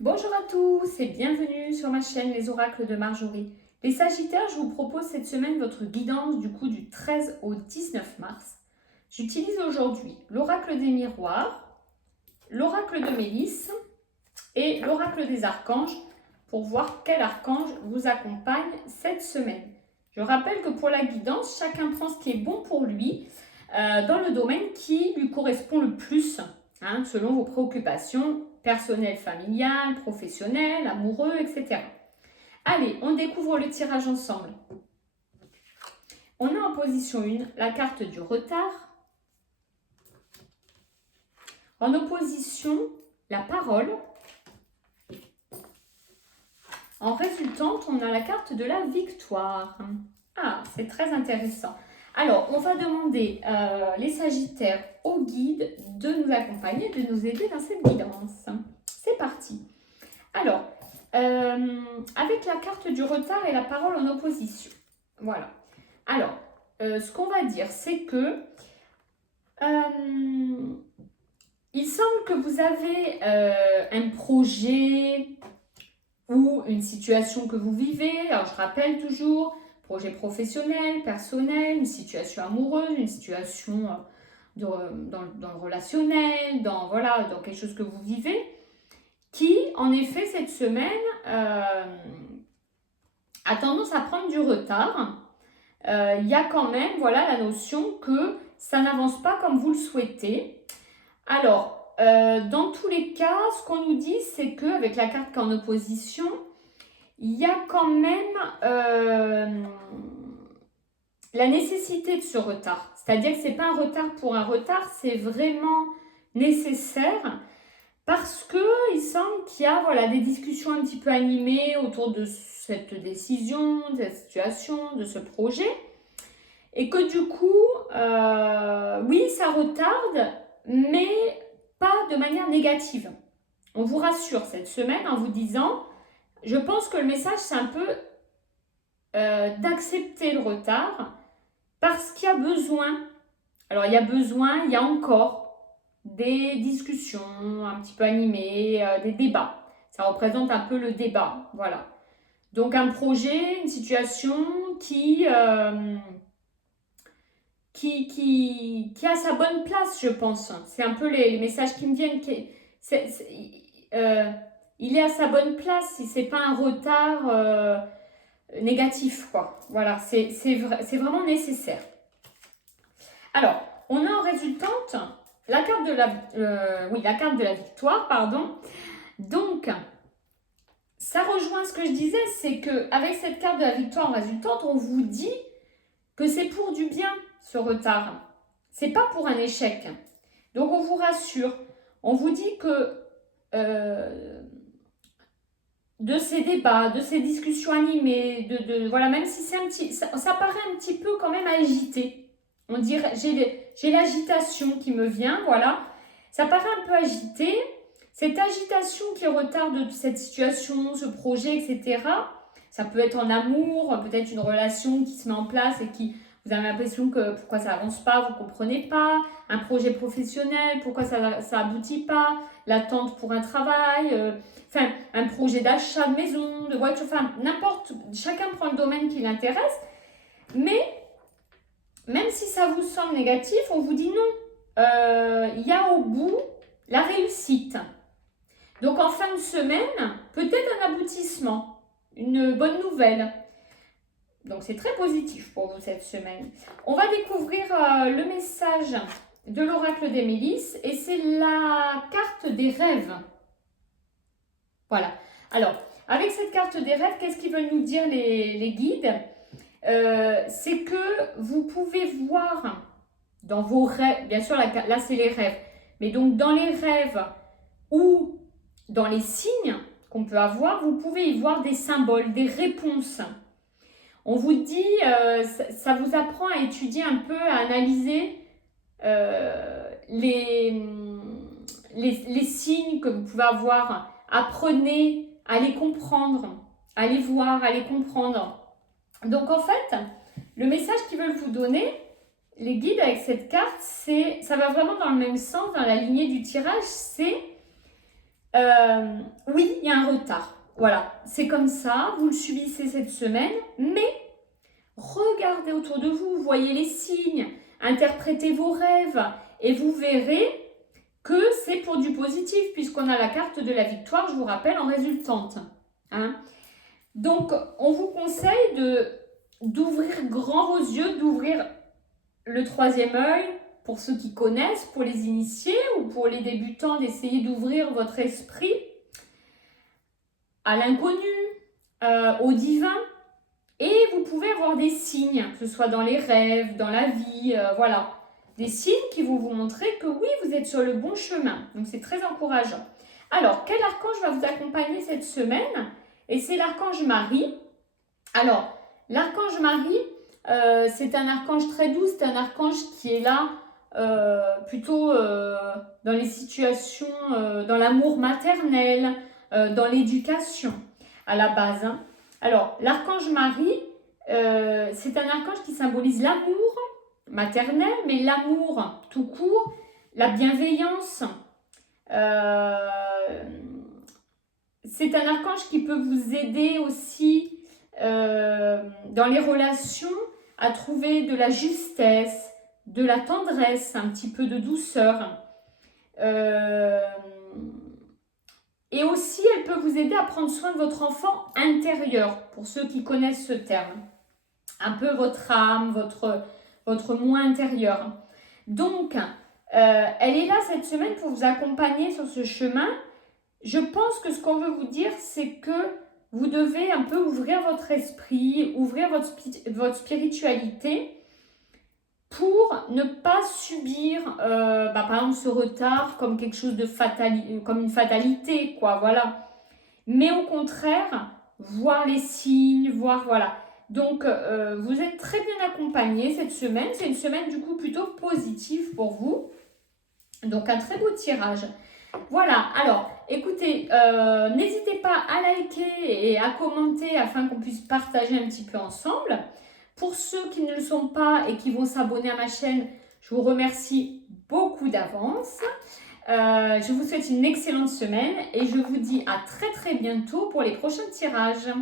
Bonjour à tous et bienvenue sur ma chaîne Les Oracles de Marjorie. Les Sagittaires, je vous propose cette semaine votre guidance du 13 au 19 mars. J'utilise aujourd'hui l'Oracle des Miroirs, l'Oracle de Mélisse et l'Oracle des Archanges pour voir quel archange vous accompagne cette semaine. Je rappelle que pour la guidance, chacun prend ce qui est bon pour lui dans le domaine qui lui correspond le plus, selon vos préoccupations personnelles, familiales, professionnelles, amoureux, etc. Allez, on découvre le tirage ensemble. On a en position 1 la carte du retard. En opposition, la parole. En résultante, on a la carte de la victoire. Ah, c'est très intéressant. Alors, on va demander les Sagittaires au guide de nous accompagner, de nous aider dans cette guidance. C'est parti. Alors, avec la carte du retard et la parole en opposition. Voilà. Alors, ce qu'on va dire, c'est que il semble que vous avez un projet ou une situation que vous vivez. Alors, je rappelle toujours, projet professionnel, personnel, une situation amoureuse, une situation dans le relationnel, dans quelque chose que vous vivez, qui, en effet, cette semaine, a tendance à prendre du retard. Il y a quand même la notion que ça n'avance pas comme vous le souhaitez. Alors, dans tous les cas, ce qu'on nous dit, c'est qu'avec la carte qui est en opposition, il y a quand même la nécessité de ce retard. C'est-à-dire que ce n'est pas un retard pour un retard, c'est vraiment nécessaire parce qu'il semble qu'il y a des discussions un petit peu animées autour de cette décision, de cette situation, de ce projet. Et que du coup, oui, ça retarde, mais pas de manière négative. On vous rassure cette semaine en vous disant, je pense que le message, c'est un peu d'accepter le retard parce qu'il y a besoin. Alors, il y a encore des discussions un petit peu animées, des débats. Ça représente un peu le débat, voilà. Donc, un projet, une situation qui a sa bonne place, je pense. C'est un peu les messages qui me viennent. Il est à sa bonne place si c'est pas un retard négatif, quoi. Voilà, c'est vraiment nécessaire. Alors, on a en résultante la carte de la victoire, pardon. Donc, ça rejoint ce que je disais, c'est qu'avec cette carte de la victoire en résultante, on vous dit que c'est pour du bien, ce retard. C'est pas pour un échec. Donc, on vous rassure. On vous dit que de ces débats, de ces discussions animées, même si c'est ça paraît un petit peu quand même agité. On dirait, j'ai l'agitation qui me vient, voilà. Ça paraît un peu agité. Cette agitation qui retarde cette situation, ce projet, etc. Ça peut être en amour, peut-être une relation qui se met en place et qui, vous avez l'impression que pourquoi ça avance pas, vous comprenez pas. Un projet professionnel, pourquoi ça aboutit pas. L'attente pour un travail, un projet d'achat de maison, de voiture, n'importe. Chacun prend le domaine qui l'intéresse. Mais même si ça vous semble négatif, on vous dit non. Il y a au bout la réussite. Donc en fin de semaine, peut-être un aboutissement, une bonne nouvelle. Donc c'est très positif pour vous cette semaine. On va découvrir le message de l'oracle des Mélisses et c'est la carte des rêves. Voilà. Alors, avec cette carte des rêves, qu'est-ce qu'ils veulent nous dire les guides ? C'est que vous pouvez voir dans vos rêves, bien sûr là c'est les rêves, mais donc dans les rêves ou dans les signes qu'on peut avoir, vous pouvez y voir des symboles, des réponses. On vous dit, ça vous apprend à étudier un peu, à analyser les signes que vous pouvez avoir. Apprenez à les comprendre, à les voir, à les comprendre. Donc en fait, le message qu'ils veulent vous donner, les guides avec cette carte, ça va vraiment dans le même sens, dans la lignée du tirage, c'est Oui, il y a un retard. Voilà, c'est comme ça, vous le subissez cette semaine, mais regardez autour de vous, voyez les signes, interprétez vos rêves et vous verrez que c'est pour du positif puisqu'on a la carte de la victoire, je vous rappelle, en résultante. Hein. Donc, on vous conseille d'ouvrir grand vos yeux, d'ouvrir le troisième œil pour ceux qui connaissent, pour les initiés ou pour les débutants, d'essayer d'ouvrir votre esprit à l'inconnu, au divin. Et vous pouvez avoir des signes, que ce soit dans les rêves, dans la vie, voilà. Des signes qui vont vous montrer que oui, vous êtes sur le bon chemin. Donc, c'est très encourageant. Alors, quel archange va vous accompagner cette semaine? Et c'est l'archange Marie. Alors, l'archange Marie, c'est un archange très doux, c'est un archange qui est là plutôt dans les situations, dans l'amour maternel, dans l'éducation à la base. Hein. Alors, l'archange Marie, c'est un archange qui symbolise l'amour maternel, mais l'amour tout court, la bienveillance. C'est un archange qui peut vous aider aussi dans les relations à trouver de la justesse, de la tendresse, un petit peu de douceur. Et aussi, elle peut vous aider à prendre soin de votre enfant intérieur, pour ceux qui connaissent ce terme. Un peu votre âme, votre moi intérieur. Donc, elle est là cette semaine pour vous accompagner sur ce chemin. Je pense que ce qu'on veut vous dire, c'est que vous devez un peu ouvrir votre esprit, ouvrir votre spiritualité pour ne pas subir, par exemple, ce retard comme quelque chose de comme une fatalité, quoi, voilà. Mais au contraire, voir les signes, voir, voilà. Donc, vous êtes très bien accompagnés cette semaine. C'est une semaine, du coup, plutôt positive pour vous. Donc, un très beau tirage. Voilà, alors, écoutez, n'hésitez pas à liker et à commenter afin qu'on puisse partager un petit peu ensemble. Pour ceux qui ne le sont pas et qui vont s'abonner à ma chaîne, je vous remercie beaucoup d'avance. Je vous souhaite une excellente semaine et je vous dis à très très bientôt pour les prochains tirages.